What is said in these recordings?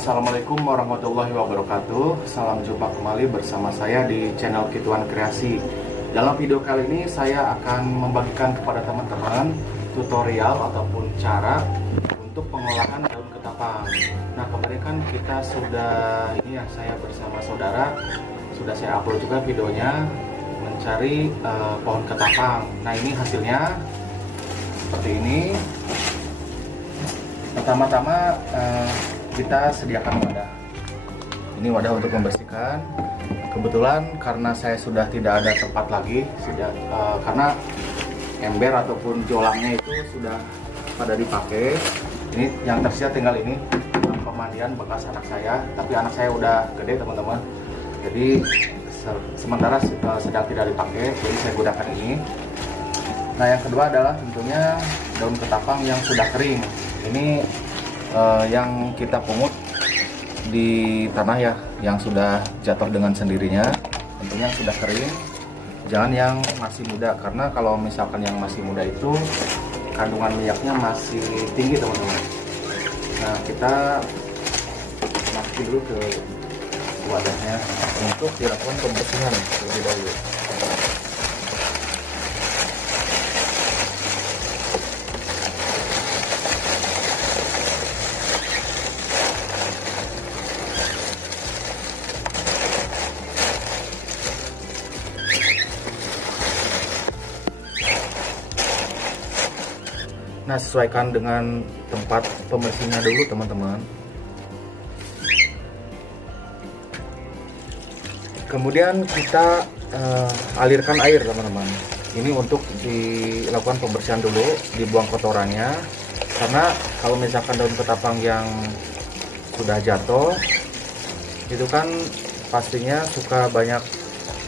Assalamualaikum warahmatullahi wabarakatuh. Salam jumpa kembali bersama saya di channel Kituan Kreasi. Dalam video kali ini saya akan membagikan kepada teman-teman tutorial ataupun cara untuk pengolahan daun ketapang. Nah, kemarin kan kita sudah saya bersama saudara sudah saya upload juga videonya mencari pohon ketapang. Nah, ini hasilnya seperti ini. Pertama-tama kita sediakan wadah. Ini wadah untuk membersihkan. Kebetulan karena saya sudah tidak ada tempat lagi, karena ember ataupun jolangnya itu sudah pada dipakai. Ini yang tersisa tinggal ini pemandian bekas anak saya, tapi anak saya udah gede teman-teman. Jadi sementara sedang tidak dipakai, jadi saya gunakan ini. Nah, yang kedua adalah tentunya daun ketapang yang sudah kering. Ini yang kita pungut di tanah ya, yang sudah jatuh dengan sendirinya. Tentunya sudah kering, jangan yang masih muda, karena kalau misalkan yang masih muda itu kandungan minyaknya masih tinggi teman-teman. Nah, kita masukin dulu ke wadahnya untuk dilakukan pembersihan terlebih dahulu. Nah, sesuaikan dengan tempat pembersihnya dulu teman-teman. Kemudian kita alirkan air teman-teman. Ini untuk dilakukan pembersihan dulu, dibuang kotorannya. Karena kalau misalkan daun ketapang yang sudah jatuh, itu kan pastinya suka banyak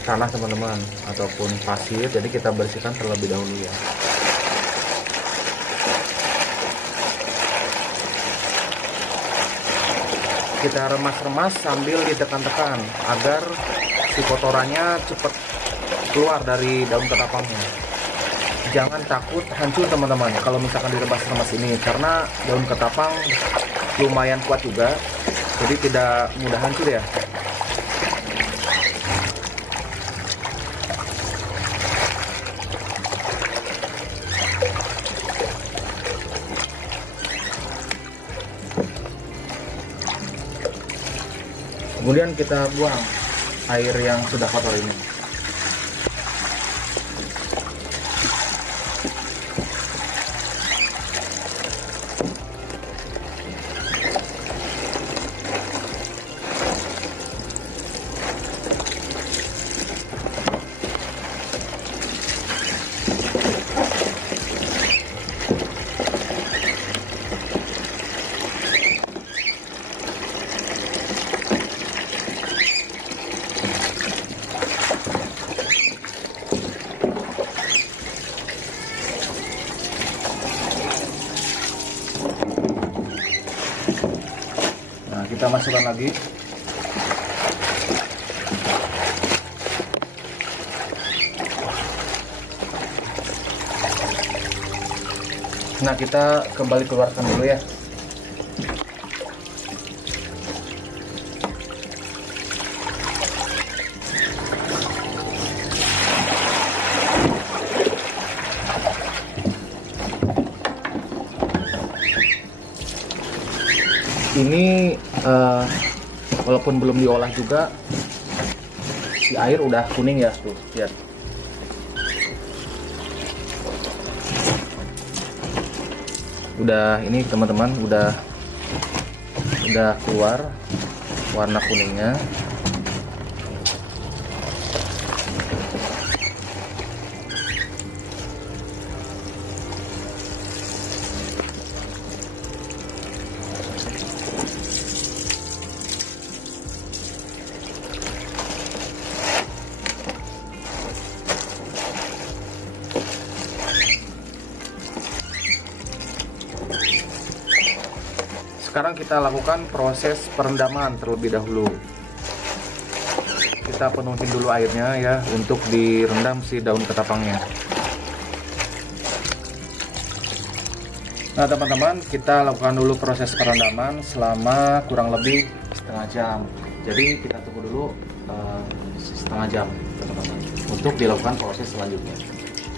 tanah teman-teman, ataupun pasir. Jadi kita bersihkan terlebih dahulu ya. Kita remas-remas sambil ditekan-tekan agar si kotorannya cepat keluar dari daun ketapangnya. Jangan takut hancur teman-teman kalau misalkan diremas-remas ini, karena daun ketapang lumayan kuat juga, jadi tidak mudah hancur ya. Kemudian kita buang air yang sudah kotor ini. Kita masukkan lagi. Nah, kita kembali keluarkan dulu ya. Ini walaupun belum diolah juga, si air udah kuning ya, tuh lihat. Udah ini teman-teman, udah keluar warna kuningnya. Sekarang kita lakukan proses perendaman terlebih dahulu. Kita penuhin dulu airnya ya, untuk direndam si daun ketapangnya. Nah teman-teman, kita lakukan dulu proses perendaman selama kurang lebih setengah jam. Jadi kita tunggu dulu setengah jam teman-teman untuk dilakukan proses selanjutnya.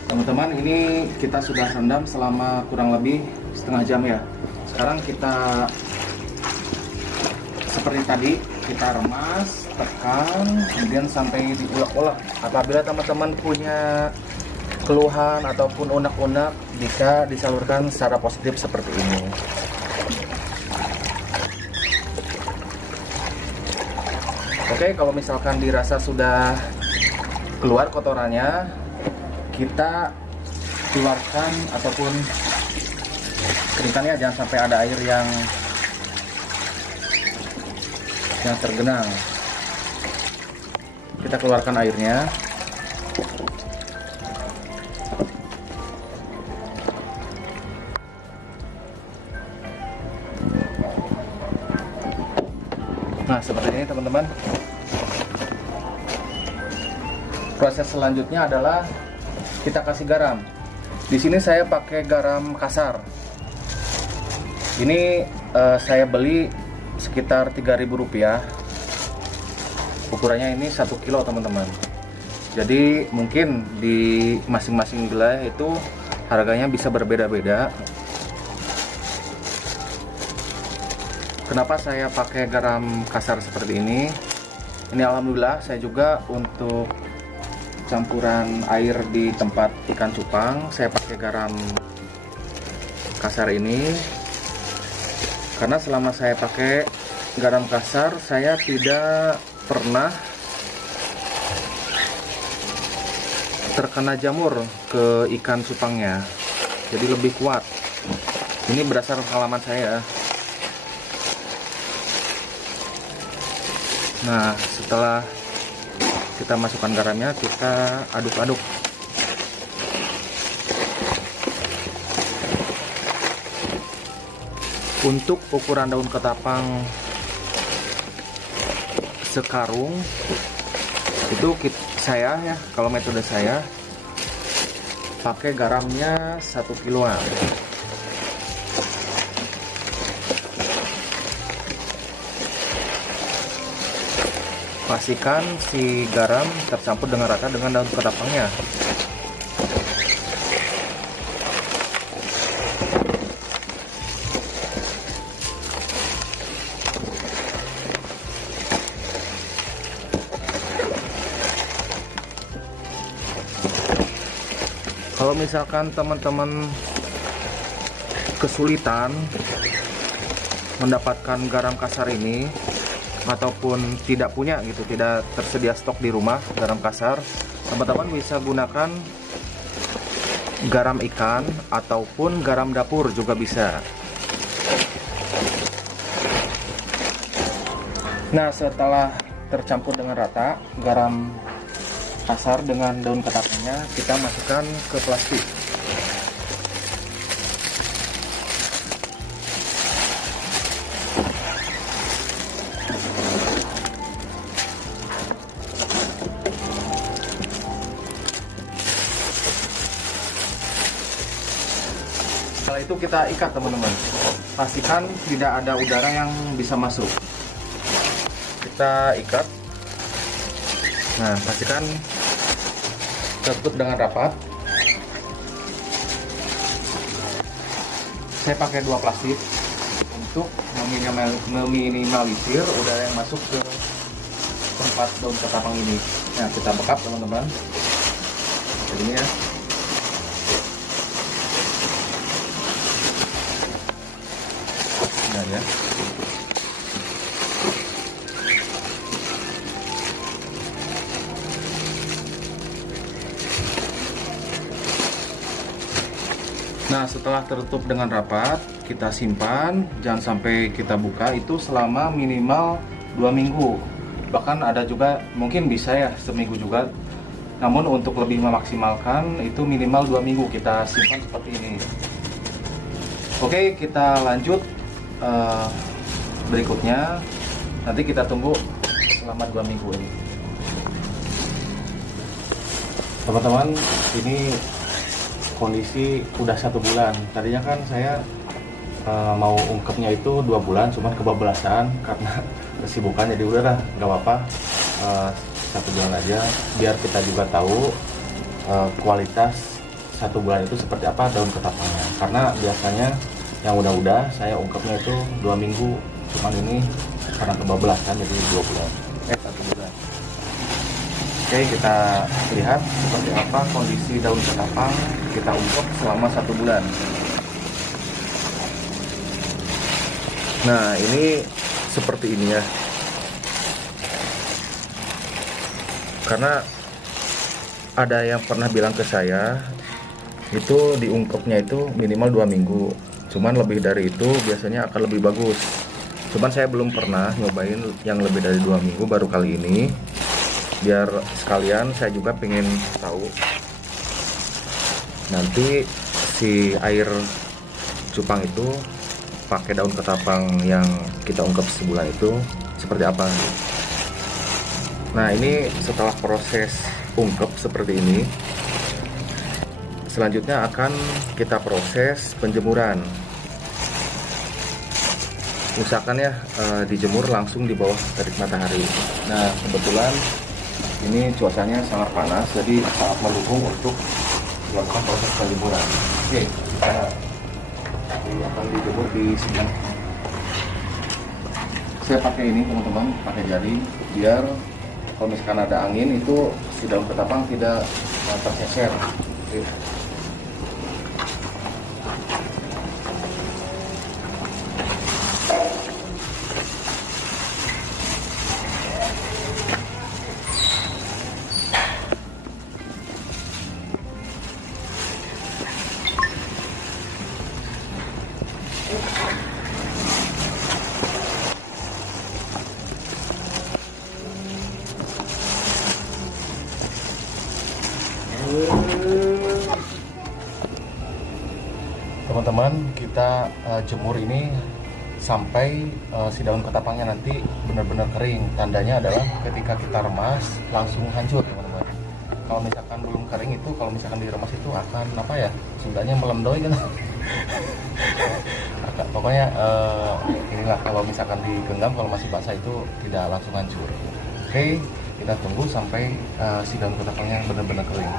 Teman-teman, ini kita sudah rendam selama kurang lebih setengah jam ya. Sekarang kita seperti tadi, kita remas, tekan, kemudian sampai diulek-ulek. Apabila teman-teman punya keluhan ataupun unek-unek, bisa disalurkan secara positif seperti ini. Oke, kalau misalkan dirasa sudah keluar kotorannya, kita keluarkan ataupun keringkannya, jangan sampai ada air yang tergenang. Kita keluarkan airnya. Nah, seperti ini teman-teman. Proses selanjutnya adalah kita kasih garam. Di sini saya pakai garam kasar. Ini saya beli sekitar Rp3.000. Ukurannya ini 1 kilo teman-teman. Jadi mungkin di masing-masing wilayah itu harganya bisa berbeda-beda. Kenapa saya pakai garam kasar seperti ini? Ini alhamdulillah saya juga untuk campuran air di tempat ikan cupang, saya pakai garam kasar ini. Karena selama saya pakai garam kasar, saya tidak pernah terkena jamur ke ikan cupangnya. Jadi lebih kuat. Ini berdasarkan pengalaman saya. Nah, setelah kita masukkan garamnya, kita aduk-aduk. Untuk ukuran daun ketapang sekarung itu saya ya, kalau metode saya pakai garamnya 1 kiloan. Pastikan si garam tercampur dengan rata dengan daun ketapangnya. Kalau misalkan teman-teman kesulitan mendapatkan garam kasar ini, ataupun tidak punya gitu, tidak tersedia stok di rumah garam kasar, teman-teman bisa gunakan garam ikan ataupun garam dapur juga bisa. Nah, setelah tercampur dengan rata garam kasar dengan daun ketapangnya, kita masukkan ke plastik. Setelah itu kita ikat teman-teman, pastikan tidak ada udara yang bisa masuk. Kita ikat. Nah, pastikan tertutup dengan rapat. Saya pakai 2 plastik untuk meminimalisir udara yang masuk ke tempat daun ketapang ini. Nah, kita bekap teman-teman. Ini ya. Nah, ya. Nah, setelah tertutup dengan rapat, kita simpan, jangan sampai kita buka itu selama minimal 2 minggu. Bahkan ada juga mungkin bisa ya seminggu juga. Namun untuk lebih memaksimalkan itu minimal 2 minggu kita simpan seperti ini. Oke, kita lanjut berikutnya. Nanti kita tunggu selama 2 minggu ini. Teman-teman, ini kondisi udah 1 bulan. Tadinya kan saya mau ungkepnya itu 2 bulan, cuman kebablasan karena kesibukan, jadi udahlah nggak apa-apa, 1 bulan aja biar kita juga tahu kualitas 1 bulan itu seperti apa daun ketapangnya. Karena biasanya yang udah saya ungkepnya itu 2 minggu, cuman ini karena kebablasan jadi 2 bulan, 1 bulan. Oke, kita lihat seperti apa kondisi daun ketapang kita ungkep selama 1 bulan. Nah, ini seperti ini ya. Karena ada yang pernah bilang ke saya, itu diungkepnya itu minimal 2 minggu. Cuman lebih dari itu biasanya akan lebih bagus. Cuman saya belum pernah nyobain yang lebih dari 2 minggu, baru kali ini. Biar sekalian saya juga pengen tahu nanti si air cupang itu pakai daun ketapang yang kita ungkep sebulan itu seperti apa. Nah, ini setelah proses ungkep seperti ini, selanjutnya akan kita proses penjemuran. Misalkan ya, dijemur langsung di bawah terik matahari. Nah, kebetulan ini cuacanya sangat panas, jadi sangat mendukung untuk melakukan proses penjemuran. Oke, kita akan dijemur di sini. Saya pakai ini teman-teman, pakai jari, biar kalau misalkan ada angin itu si daun ketapang tidak tercecer. Oke. Teman-teman, kita jemur ini sampai si daun ketapangnya nanti benar-benar kering. Tandanya adalah ketika kita remas langsung hancur, teman-teman. Kalau misalkan belum kering itu, kalau misalkan diremas itu akan apa ya, sebenarnya melemdoi gitu. Pokoknya inilah, kalau misalkan digenggam, kalau masih basah itu tidak langsung hancur. Oke, kita tunggu sampai si daun ketapangnya benar-benar kering.